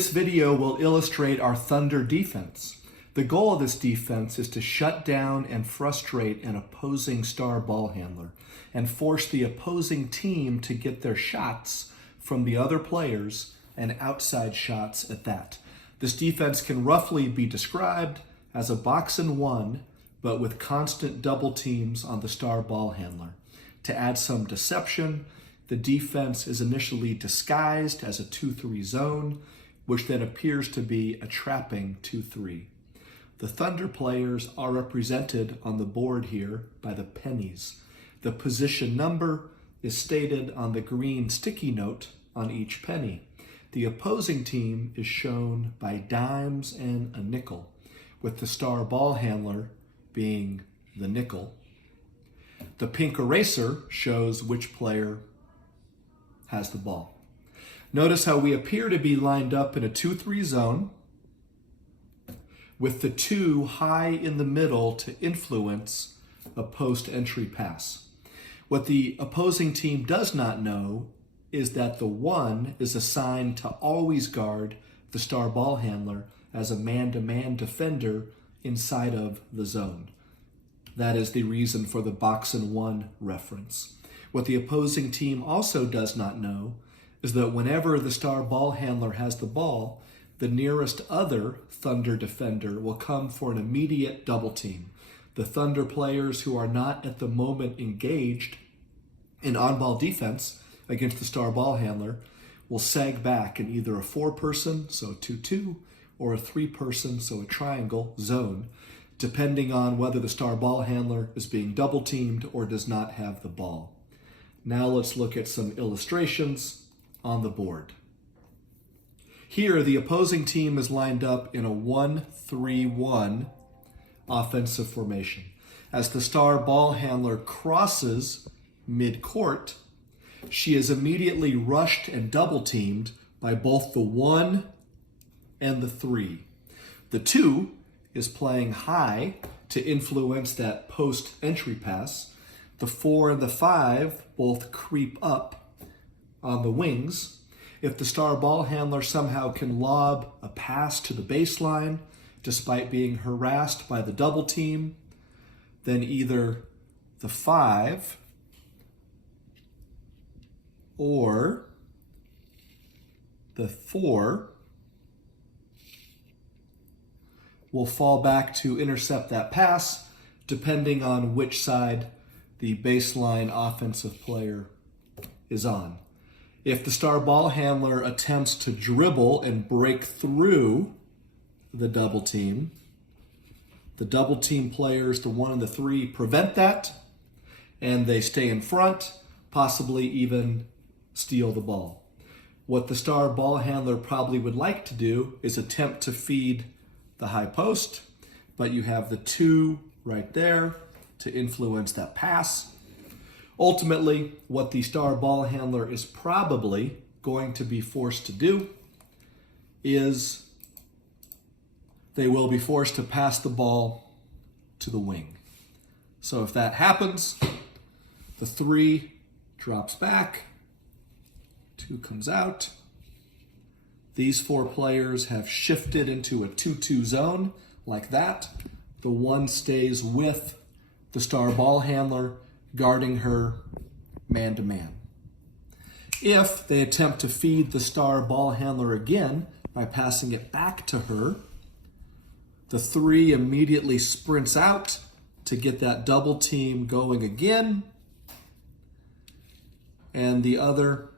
This video will illustrate our Thunder defense. The goal of this defense is to shut down and frustrate an opposing star ball handler and force the opposing team to get their shots from the other players and outside shots at that. This defense can roughly be described as a box and one, but with constant double teams on the star ball handler. To add some deception, the defense is initially disguised as a 2-3 zone, which then appears to be a trapping 2-3. The Thunder players are represented on the board here by the pennies. The position number is stated on the green sticky note on each penny. The opposing team is shown by dimes and a nickel, with the star ball handler being the nickel. The pink eraser shows which player has the ball. Notice how we appear to be lined up in a 2-3 zone with the 2 high in the middle to influence a post-entry pass. What the opposing team does not know is that the 1 is assigned to always guard the star ball handler as a man-to-man defender inside of the zone. That is the reason for the box and one reference. What the opposing team also does not know is that whenever the star ball handler has the ball, the nearest other Thunder defender will come for an immediate double team. The Thunder players who are not at the moment engaged in on-ball defense against the star ball handler will sag back in either a 4-person, so a 2-2, or a 3-person, so a triangle zone, depending on whether the star ball handler is being double teamed or does not have the ball. Now let's look at some illustrations on the board. Here, the opposing team is lined up in a 1-3-1 offensive formation. As the star ball handler crosses mid-court, she is immediately rushed and double teamed by both the 1 and the 3. The 2 is playing high to influence that post-entry pass. The 4 and the 5 both creep up on the wings. If the star ball handler somehow can lob a pass to the baseline, despite being harassed by the double team, then either the 5 or the 4 will fall back to intercept that pass, depending on which side the baseline offensive player is on. If the star ball handler attempts to dribble and break through the double team players, the 1 and the 3, prevent that, and they stay in front, possibly even steal the ball. What the star ball handler probably would like to do is attempt to feed the high post, but you have the 2 right there to influence that pass. Ultimately, what the star ball handler is probably going to be forced to do is they will be forced to pass the ball to the wing. So if that happens, the 3 drops back, 2 comes out. These 4 players have shifted into a 2-2 zone like that. The 1 stays with the star ball handler, guarding her man-to-man. If they attempt to feed the star ball handler again by passing it back to her, the 3 immediately sprints out to get that double team going again, and the other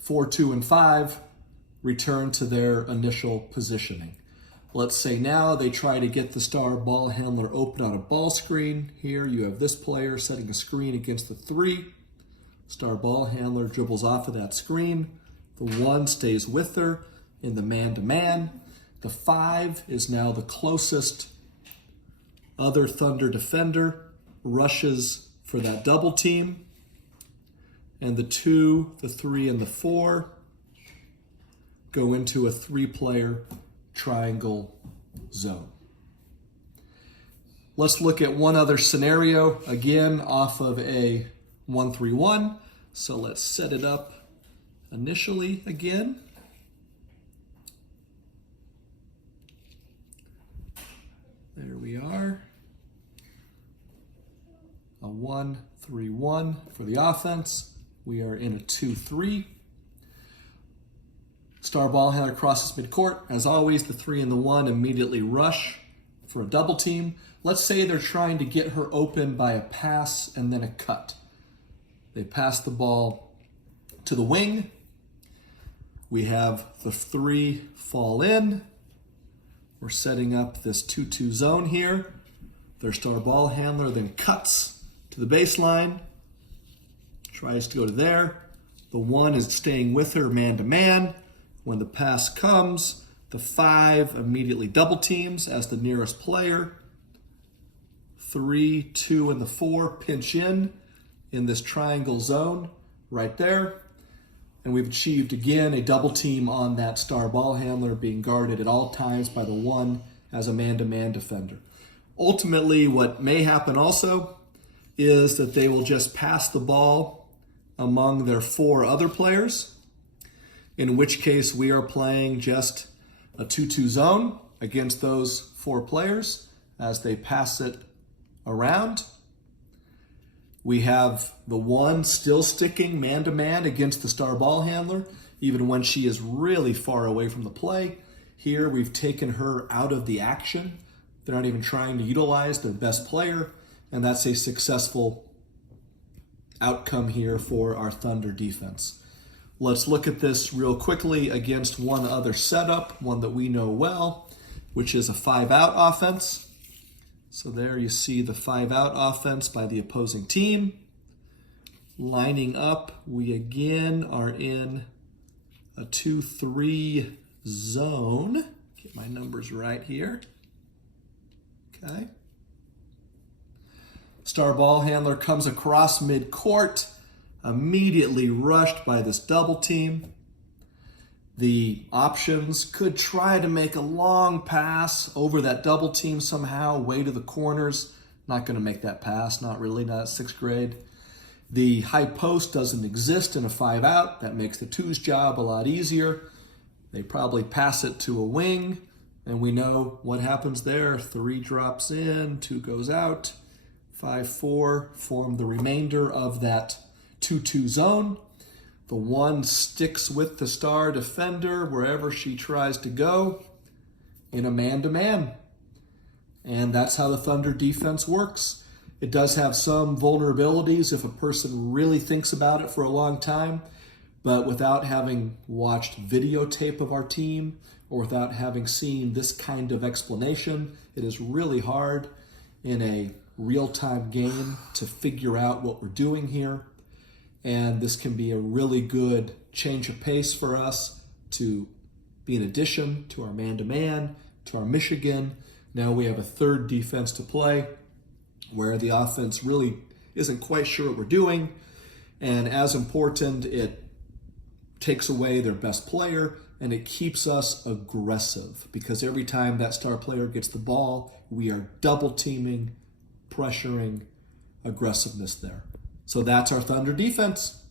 4, 2, and 5 return to their initial positioning. Let's say now they try to get the star ball handler open on a ball screen. Here you have this player setting a screen against the 3. Star ball handler dribbles off of that screen. The 1 stays with her in the man-to-man. The 5 is now the closest other Thunder defender, rushes for that double team. And the 2, the 3, and the 4 go into a 3-player triangle zone. Let's look at one other scenario, again off of a 1-3-1. So let's set it up initially again. 1 for the offense. We are in a 2-3. Star ball handler crosses midcourt. As always, the 3 and the 1 immediately rush for a double team. Let's say they're trying to get her open by a pass and then a cut. They pass the ball to the wing. We have the 3 fall in. We're setting up this 2-2 zone here. Their star ball handler then cuts to the baseline, tries to go to there. The 1 is staying with her man-to-man. When the pass comes, the 5 immediately double teams as the nearest player. 3, 2, and the 4 pinch in this triangle zone right there. And we've achieved, again, a double team on that star ball handler being guarded at all times by the 1 as a man-to-man defender. Ultimately, what may happen also is that they will just pass the ball among their 4 other players, in which case we are playing just a 2-2 zone against those 4 players as they pass it around. We have the 1 still sticking man-to-man against the star ball handler, even when she is really far away from the play. Here we've taken her out of the action. They're not even trying to utilize their best player, and that's a successful outcome here for our Thunder defense. Let's look at this real quickly against one other setup, one that we know well, which is a 5-out offense. So there you see the 5-out offense by the opposing team. Lining up, we again are in a 2-3 zone. Get my numbers right here. Okay. Star ball handler comes across midcourt, immediately rushed by this double team. The options could try to make a long pass over that double team somehow, way to the corners. Not going to make that pass, not really, not at 6th grade. The high post doesn't exist in a 5-out. That makes the 2's job a lot easier. They probably pass it to a wing, and we know what happens there. 3 drops in, 2 goes out. 5-4 form the remainder of that 2-2 zone. The 1 sticks with the star defender wherever she tries to go in a man-to-man. And that's how the Thunder defense works. It does have some vulnerabilities if a person really thinks about it for a long time, but without having watched videotape of our team or without having seen this kind of explanation, it is really hard in a real-time game to figure out what we're doing here. And this can be a really good change of pace for us to be an addition to our man-to-man, to our Michigan. Now we have a 3rd defense to play where the offense really isn't quite sure what we're doing. And as important, it takes away their best player and it keeps us aggressive because every time that star player gets the ball, we are double teaming, pressuring, aggressiveness there. So that's our Thunder defense.